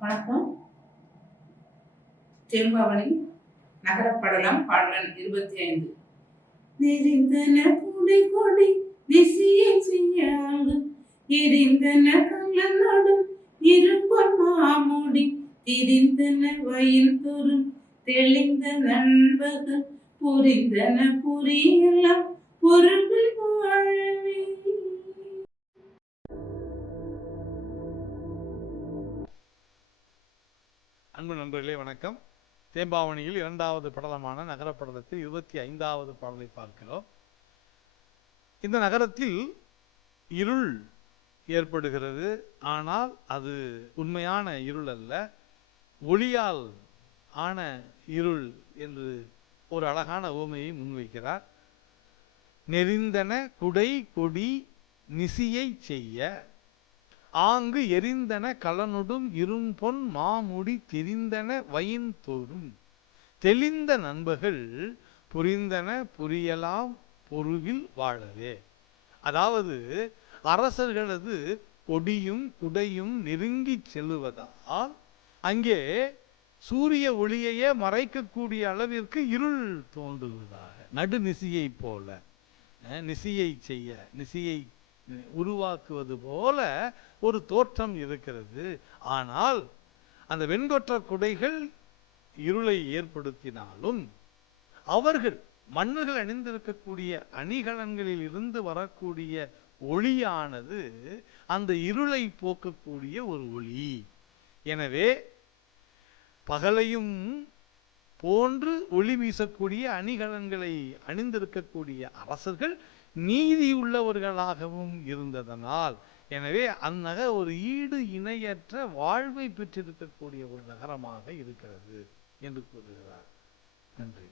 வணக்கம். தேம்பாவணி நகரப்படலாம் பாடலன் இருபத்தி ஐந்து. நெறிந்தன புடை கொடி திசையை செய்யாது. எரிந்தன கல்லனோடும் இரும்பொன் மாமுடி திரிந்தன வயல் தோறும் தெளிந்த நண்பர்கள் புரிந்தன புரியலாம் பொருள்கள் வாழ அன்பு நண்பர்களே வணக்கம். தேம்பாவணியில் இரண்டாவது படலமான நகரப்படலத்தில் இருபத்தி ஐந்தாவது பாடலை பார்க்கிறோம். இந்த நகரத்தில் இருள் ஏற்படுகிறது. ஆனால் அது உண்மையான இருள் அல்ல. ஒளியால் ஆன இருள் என்று ஒரு அழகான உவமையை முன்வைக்கிறார். நெறிந்தன குடை கொடி நிசியை செய்ய ஆங்கு எரிந்தன கலனொடும் இரும்பொன் மாமுடி திரிந்தன வயின் தோறும் தெளிந்த நண்பர்கள் புரிந்தன புரியலாம் பொருவில் வாழவே. அதாவது அரசர்களது கொடியும் குடையும் நெருங்கிச் செல்லுவதால் அங்கே சூரிய ஒளியையே மறைக்கக்கூடிய அளவிற்கு இருள் தோன்றுவதாக. நடுநிசியை போல. நிசியை செய்ய நிசியை உருவாக்குவது போல ஒரு தோற்றம் இருக்கிறது. ஆனால் அந்த வெண்கொற்ற குடைகள் இருளை ஏற்படுத்தினாலும் அவர்கள் மன்னர்கள் அணிந்திருக்கக்கூடிய அணிகலன்களில் இருந்து வரக்கூடிய ஒளியானது அந்த இருளை போக்கக்கூடிய ஒரு ஒளி. எனவே பகலையும் போன்று ஒளி வீசக்கூடிய அணிகலன்களை அணிந்திருக்கக்கூடிய அரசர்கள் நீதி உள்ளவர்களாகவும் இருந்ததனால் எனவே அந்நகர் ஒரு ஈடு இணையற்ற வாழ்வை பெற்றிருக்கக்கூடிய ஒரு நகரமாக இருக்கிறது என்று கூறுகிறார். நன்றி.